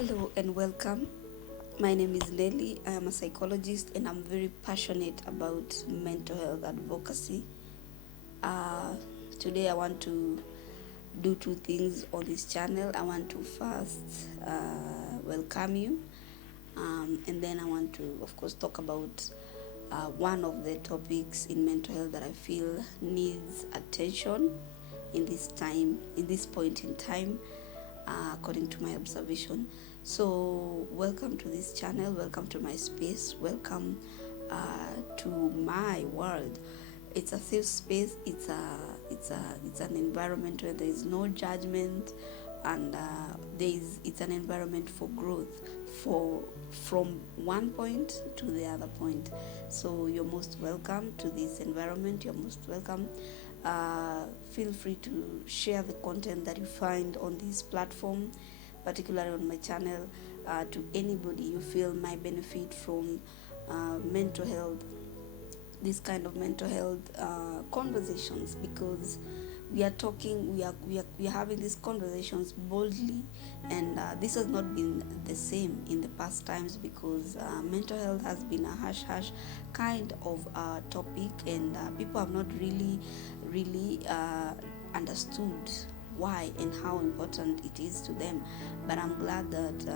Hello and welcome. My name is Nelly. I am a psychologist and I'm very passionate about mental health advocacy. Uh, Today I want to do two things on this channel. I want to first welcome you, and then I want to, of course, talk about one of the topics in mental health that I feel needs attention in this point in time, according to my observation. So welcome to this channel, welcome to my space, welcome to my world. It's a safe space. It's an environment where there is no judgment, and it's an environment for growth, from one point to the other point. So you're most welcome to this environment. You're most welcome. Feel free to share the content that you find on this platform, particularly on my channel, to anybody you feel might benefit from mental health, this kind of mental health conversations, because we are having these conversations boldly, and this has not been the same in the past times, because mental health has been a hush kind of topic, and people have not really understood why and how important it is to them. But I'm glad that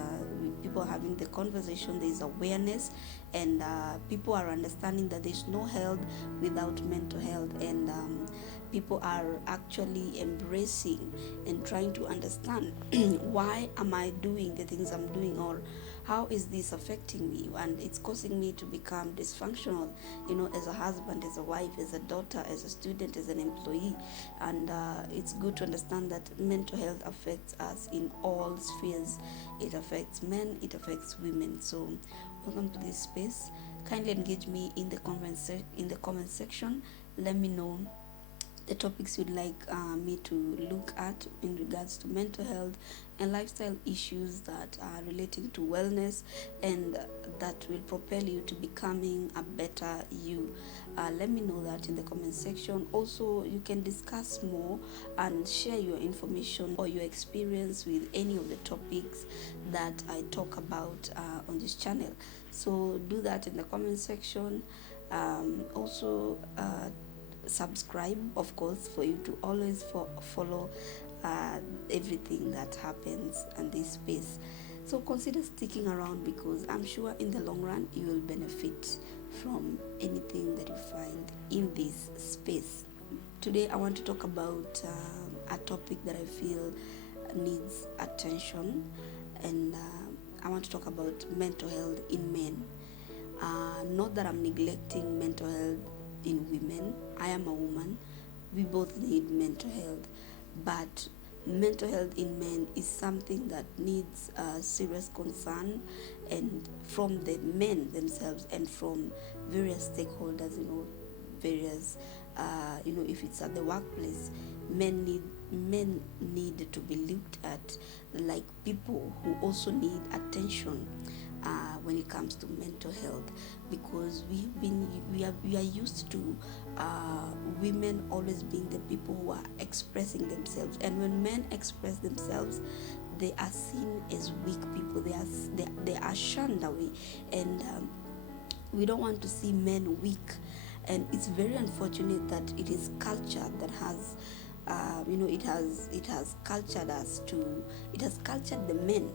people are having the conversation. There is awareness, and people are understanding that there's no health without mental health, and people are actually embracing and trying to understand why am I doing the things I'm doing, or how is this affecting me, and it's causing me to become dysfunctional, as a husband, as a wife, as a daughter, as a student, as an employee. And it's good to understand that mental health affects us in all spheres. It affects men, it affects women. So welcome to this space. Kindly engage me in the comment section. Let me know the topics you'd like me to look at in regards to mental health and lifestyle issues that are relating to wellness, and that will propel you to becoming a better you. Let me know that in the comment section. Also, you can discuss more and share your information or your experience with any of the topics that I talk about on this channel. So do that in the comment section. Also, subscribe, of course, for you to always follow everything that happens in this space. So consider sticking around, because I'm sure in the long run you will benefit from anything that you find in this space. Today I want to talk about a topic that I feel needs attention, and I want to talk about mental health in men. Not that I'm neglecting mental health in women. I am a woman. We both need mental health, but mental health in men is something that needs serious concern, and from the men themselves and from various stakeholders, various if it's at the workplace, men need to be looked at like people who also need attention when it comes to mental health, because we are used to women always being the people who are expressing themselves, and when men express themselves, they are seen as weak people. They are shunned away, and we don't want to see men weak. And it's very unfortunate that it is culture that has it has cultured the men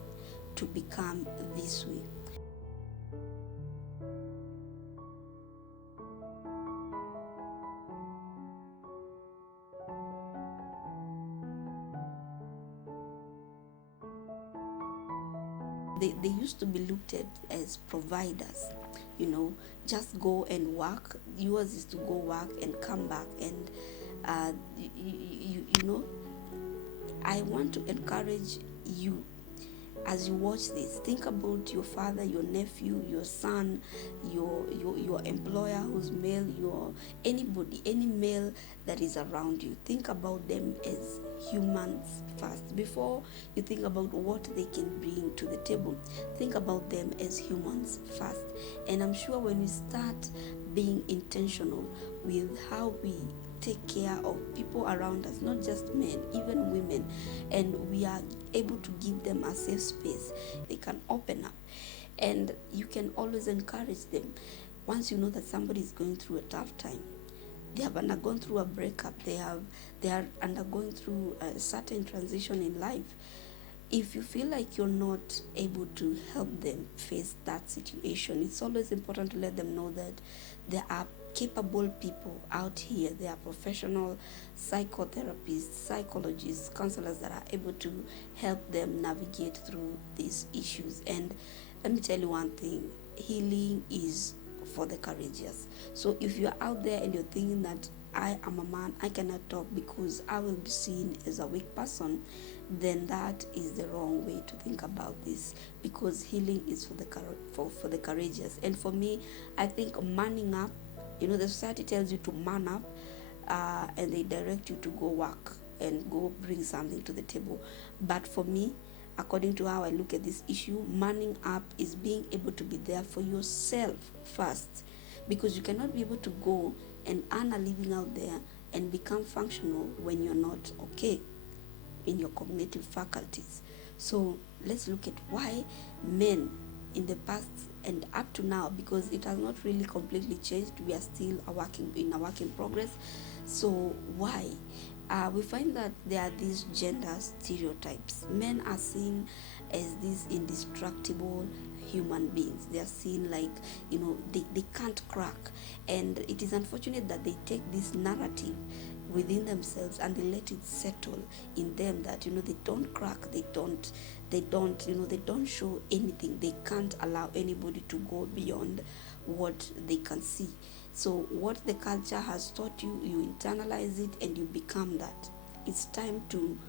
to become this way. They used to be looked at as providers, just go and work. Yours is to go work and come back, and I want to encourage you, as you watch this, think about your father, your nephew, your son, your employer who's male, any male that is around you. Think about them as humans first. Before you think about what they can bring to the table, think about them as humans first. And I'm sure when we start being intentional with how we take care of people around us, not just men, even women, and we are able to give them a safe space, they can open up. And you can always encourage them. Once you know that somebody is going through a tough time, they have undergone through a breakup, they are undergoing through a certain transition in life, if you feel like you're not able to help them face that situation, it's always important to let them know that there are capable people out here. There are professional psychotherapists, psychologists, counselors that are able to help them navigate through these issues. And let me tell you one thing, healing is for the courageous. So if you're out there and you're thinking that I am a man, I cannot talk because I will be seen as a weak person, then that is the wrong way to think about this, because healing is for the courageous. And for me, I think manning up, the society tells you to man up, and they direct you to go work and go bring something to the table. But for me, according to how I look at this issue, manning up is being able to be there for yourself first, because you cannot be able to go and earn a living out there and become functional when you're not okay in your cognitive faculties. So let's look at why men in the past and up to now, because it has not really completely changed, we are still a work in progress. So why? We find that there are these gender stereotypes. Men are seen as these indestructible human beings. They are seen like, they can't crack. And it is unfortunate that they take this narrative within themselves and they let it settle in them that, they don't crack, they don't show anything. They can't allow anybody to go beyond what they can see. So what the culture has taught you, you internalize it and you become that. It's time to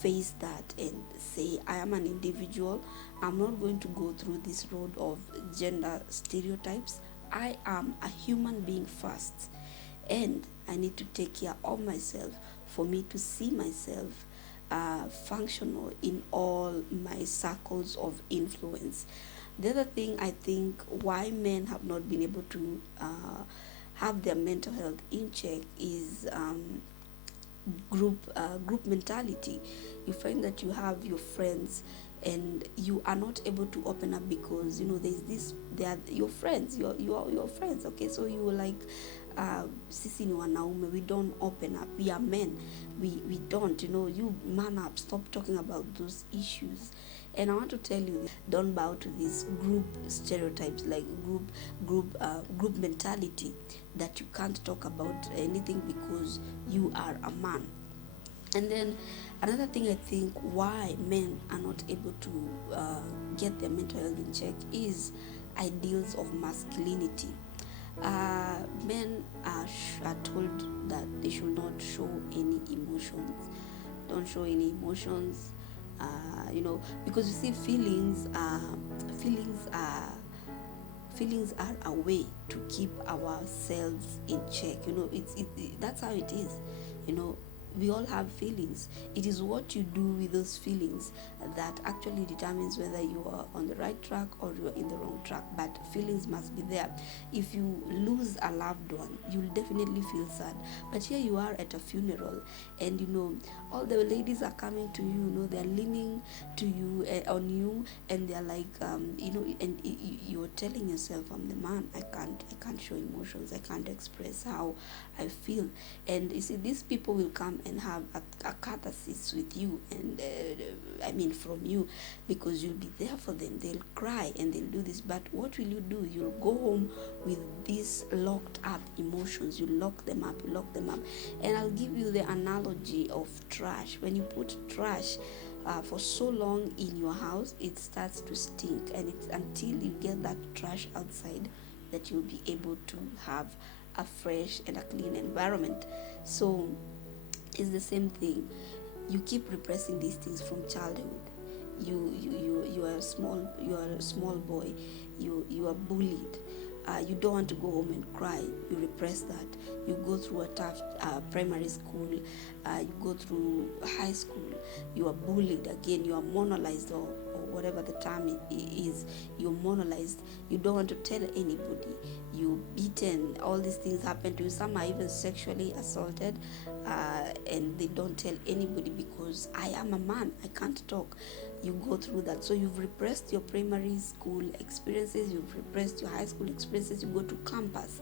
face that and say, I am an individual. I'm not going to go through this road of gender stereotypes. I am a human being first, and I need to take care of myself for me to see myself functional in all my circles of influence. The other thing I think why men have not been able to have their mental health in check is group mentality. You find that you have your friends and you are not able to open up because they are your friends, your friends. Okay, so you were like, sisi ni wanaume, we don't open up. We are men, we don't, you man up, stop talking about those issues. And I want to tell you, don't bow to these group stereotypes, like group mentality, that you can't talk about anything because you are a man. And then another thing I think why men are not able to get their mental health in check is ideals of masculinity. Men are told that they should not show any emotions. Don't show any emotions. Because you see, feelings are a way to keep ourselves in check. That's how it is. We all have feelings. It is what you do with those feelings that actually determines whether you are on the right track or you are in the wrong track. But feelings must be there. If you lose a loved one, you'll definitely feel sad. But here you are at a funeral, and all the ladies are coming to you. They're leaning to you on you, and they're like, and you're telling yourself, I'm the man. I can't show emotions. I can't express how I feel. And you see, these people will come and have a catharsis with you, and from you, because you'll be there for them. They'll cry and they'll do this, but what will you do? You'll go home with these locked up emotions. You lock them up. And I'll give you the analogy of trash. When you put trash for so long in your house, it starts to stink, and it's until you get that trash outside that you'll be able to have a fresh and a clean environment. So it's the same thing. You keep repressing these things from childhood. You are a small boy. You are bullied. You don't want to go home and cry. You repress that. You go through a tough primary school. You go through high school. You are bullied again. You are monolized, or whatever the term is. You're monolized. You don't want to tell anybody. You're beaten. All these things happen to you. Some are even sexually assaulted, and they don't tell anybody because I am a man. I can't talk. You go through that. So you've repressed your primary school experiences, you've repressed your high school experiences. You go to campus,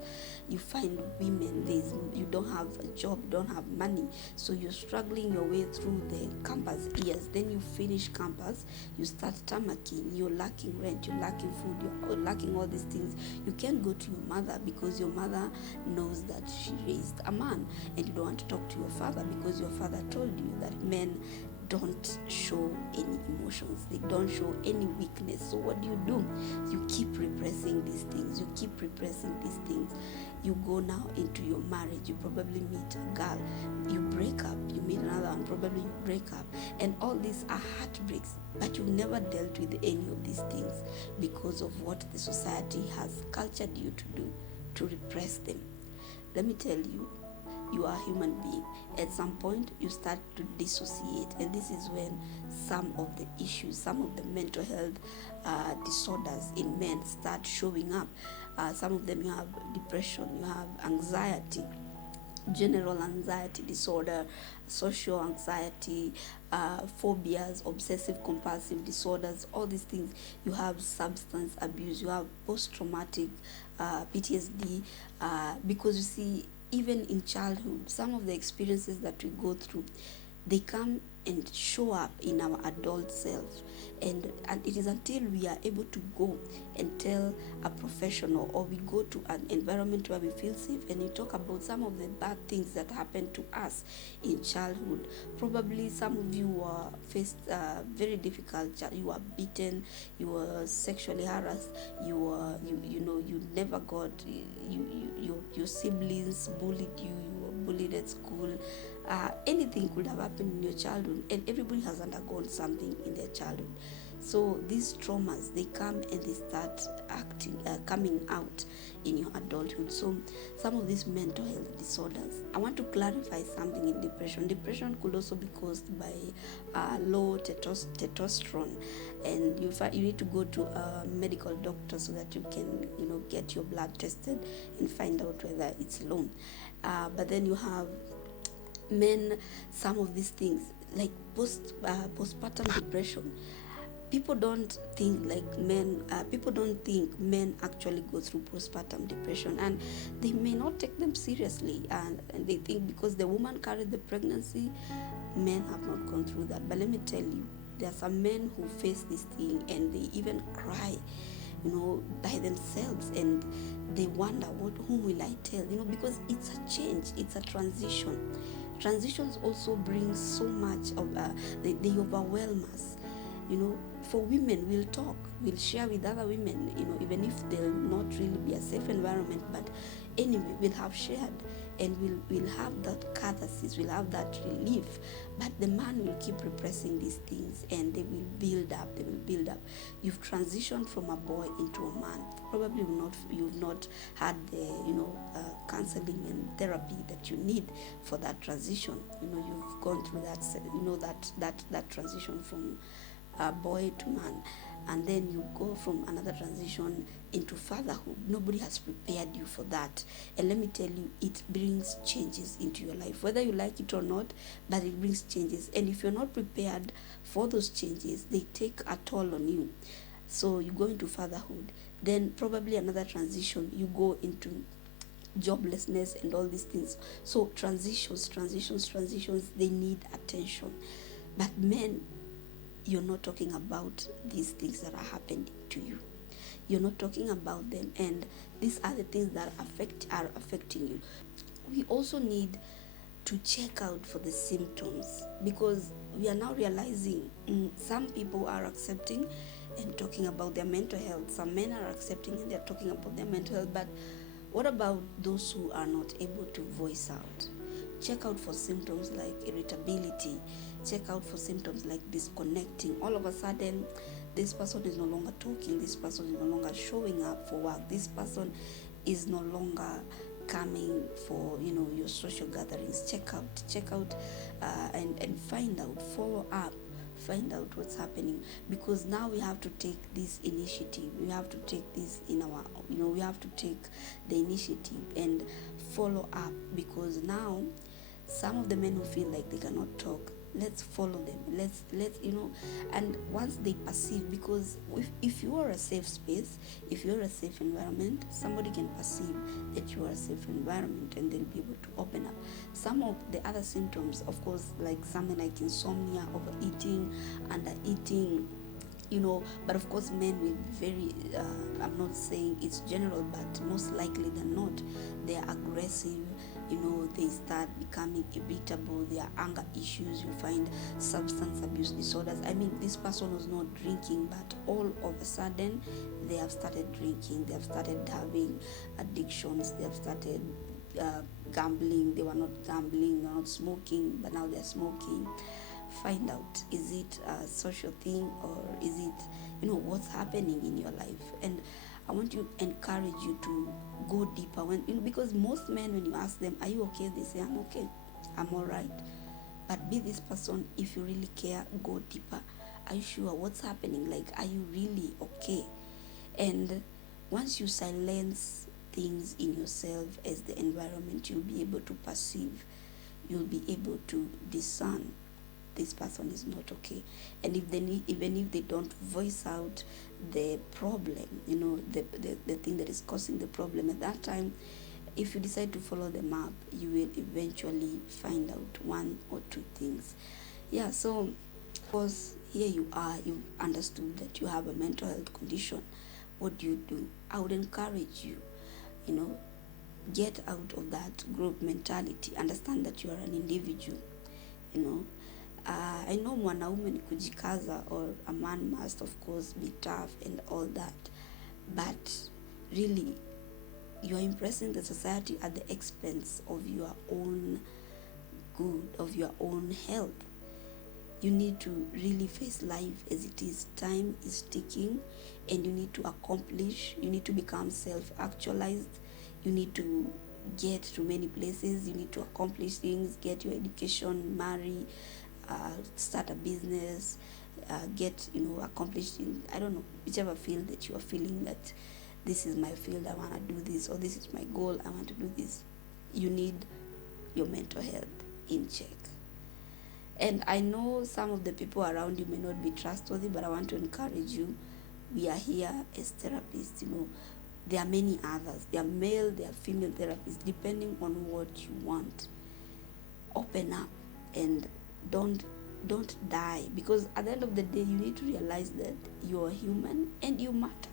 you find women, you don't have a job, you don't have money, so you're struggling your way through the campus years. Then you finish campus, you start tamacking, you're lacking rent, you're lacking food, you're lacking all these things. You can't go to your mother because your mother knows that she raised a man, and you don't want to talk to your father because your father told you that men don't show any emotions, they don't show any weakness. So what do? You keep repressing these things, you go now into your marriage. You probably meet a girl, you break up, you meet another one, probably you break up, and all these are heartbreaks, but you've never dealt with any of these things because of what the society has cultured you to do, to repress them. Let me tell you, you are a human being. At some point, you start to dissociate, and this is when some of the issues, some of the mental health disorders in men start showing up. Some of them, you have depression, you have anxiety, general anxiety disorder, social anxiety, phobias, obsessive compulsive disorders, all these things. You have substance abuse, you have post-traumatic PTSD, because you see, even in childhood, some of the experiences that we go through, they come and show up in our adult self, and it is until we are able to go and tell a professional, or we go to an environment where we feel safe and you talk about some of the bad things that happened to us in childhood. Probably some of you faced very difficult you were beaten, you were sexually harassed, you never got, your siblings bullied you, you were bullied at school. Anything could have happened in your childhood, and everybody has undergone something in their childhood. So these traumas, they come and they start coming out in your adulthood. So some of these mental health disorders, I want to clarify something in depression. Depression could also be caused by low testosterone, and you need to go to a medical doctor so that you can get your blood tested and find out whether it's low. But then you have men, some of these things like postpartum depression. People don't think men actually go through postpartum depression, and they may not take them seriously, and they think because the woman carried the pregnancy, men have not gone through that. But let me tell you, there are some men who face this thing and they even cry by themselves, and they wonder, whom will I tell? Because it's a change, it's a transition. Transitions also bring so much of they overwhelm us. For women, we'll talk, we'll share with other women, even if they'll not really be a safe environment, but anyway, we'll have shared, and we'll have that catharsis, we'll have that relief. But the man will keep repressing these things, and they will build up. You've transitioned from a boy into a man. Probably you've not had the counseling and therapy that you need for that transition. You've gone through that transition from a boy to man, and then you go from another transition into fatherhood. Nobody has prepared you for that, and let me tell you, it brings changes into your life, whether you like it or not, but it brings changes. And if you're not prepared for those changes, they take a toll on you. So you go into fatherhood, then probably another transition, you go into joblessness and all these things. So transitions, they need attention. But men, you're not talking about these things that are happening to you. You're not talking about them, and these are the things that are affecting you. We also need to check out for the symptoms, because we are now realizing some people are accepting and talking about their mental health. Some men are accepting and they're talking about their mental health, but what about those who are not able to voice out? Check out for symptoms like irritability. Check out for symptoms like disconnecting. All of a sudden, this person is no longer talking, this person is no longer showing up for work, this person is no longer coming for your social gatherings. Check out and find out, follow up, find out what's happening, because now we have to take this initiative. We have to take this in our we have to take the initiative and follow up, because now some of the men who feel like they cannot talk, let's follow them, let's and once they perceive, because if you are a safe space, if you're a safe environment, somebody can perceive that you are a safe environment, and they'll be able to open up. Some of the other symptoms, of course, like something like insomnia, overeating, undereating, but of course men will very I'm not saying it's general, but most likely than not, they are aggressive. They start becoming irritable, their anger issues, you find substance abuse disorders. I mean, this person was not drinking, but all of a sudden they have started drinking, they have started having addictions, they have started gambling. They were not gambling, they were not smoking, but now they're smoking. Find out, is it a social thing, or is it what's happening in your life? And I want to encourage you to go deeper, because most men, when you ask them, are you okay, they say, I'm okay, I'm all right. But be this person, if you really care, go deeper. Are you sure? What's happening? Like, are you really okay? And once you silence things in yourself as the environment, you'll be able to perceive, you'll be able to discern this person is not okay. And if they even if they don't voice out the problem, the thing that is causing the problem at that time, if you decide to follow them up, you will eventually find out one or two things. Yeah, so of course, here you are, you've understood that you have a mental health condition. What do? I would encourage you, get out of that group mentality. Understand that you are an individual. I know mwanaume ni kujikaza, or a man must of course be tough and all that, but really you are impressing the society at the expense of your own good, of your own health. You need to really face life as it is. Time is ticking, and you need to accomplish, you need to become self-actualized, you need to get to many places, you need to accomplish things, get your education, marry, start a business, get accomplished in, I don't know, whichever field that you are feeling that this is my field, I want to do this, or this is my goal, I want to do this. You need your mental health in check. And I know some of the people around you may not be trustworthy, but I want to encourage you, we are here as therapists. There are many others, there are male, there are female therapists, depending on what you want. Open up and don't die, because at the end of the day, you need to realize that you're human and you matter,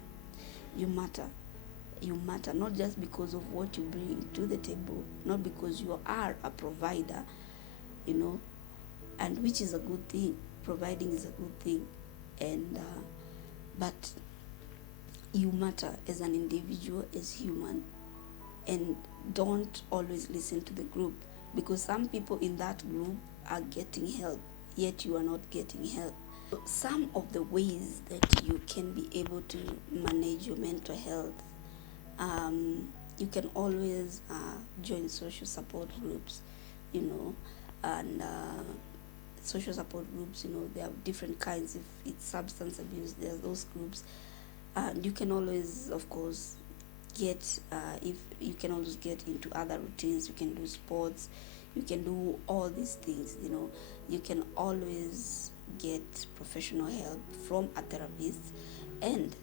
not just because of what you bring to the table, not because you are a provider, and which is a good thing. Providing is a good thing, and but you matter as an individual, as human. And don't always listen to the group, because some people in that group are getting help, yet you are not getting help. Some of the ways that you can be able to manage your mental health, you can always join social support groups, and social support groups, there are different kinds. If it's substance abuse, there are those groups, and you can always, of course, get if you can always get into other routines. You can do sports, you can do all these things. You can always get professional help from a therapist, and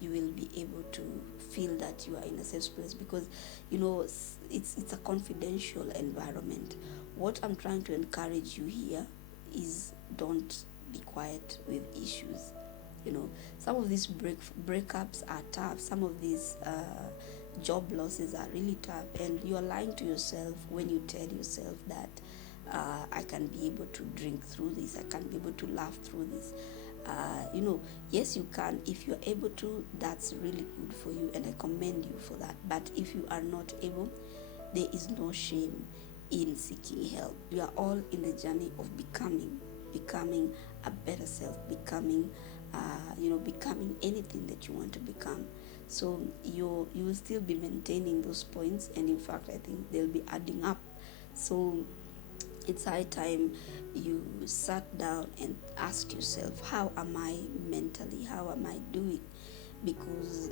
you will be able to feel that you are in a safe place, because it's a confidential environment. What I'm trying to encourage you here is, don't be quiet with issues. Some of these breakups are tough. Some of these job losses are really tough, and you're lying to yourself when you tell yourself that I can be able to drink through this, I can be able to laugh through this. Yes, you can. If you're able to, that's really good for you, and I commend you for that. But if you are not able, there is no shame in seeking help. We are all in the journey of becoming a better self, becoming becoming anything that you want to become. So you will still be maintaining those points, and in fact I think they'll be adding up. So it's high time you sat down and ask yourself, how am I mentally, how am I doing? Because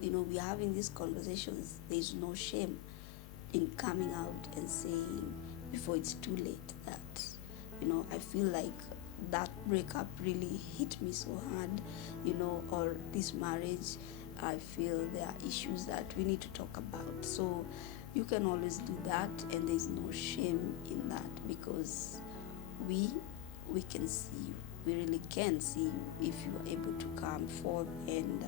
we're having these conversations. There's no shame in coming out and saying before it's too late that I feel like that breakup really hit me so hard, or this marriage, I feel there are issues that we need to talk about. So you can always do that, and there's no shame in that, because we can see you. We really can see you if you are able to come forth and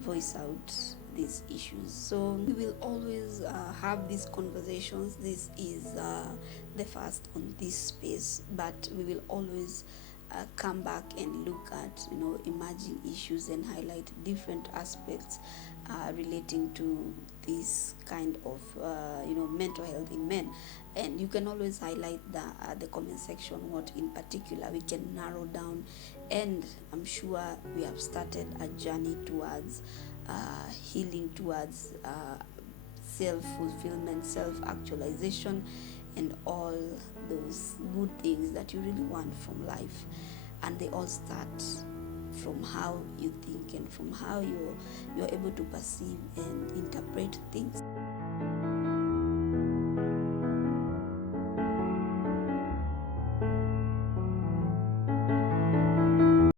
voice out these issues. So we will always have these conversations. This is the first on this space, but we will always come back and look at emerging issues and highlight different aspects relating to this kind of mental health in men. And you can always highlight the comment section what in particular we can narrow down, and I'm sure we have started a journey towards healing, towards self-fulfillment, self-actualization, and all those good things that you really want from life. And they all start from how you think and from how you're able to perceive and interpret things.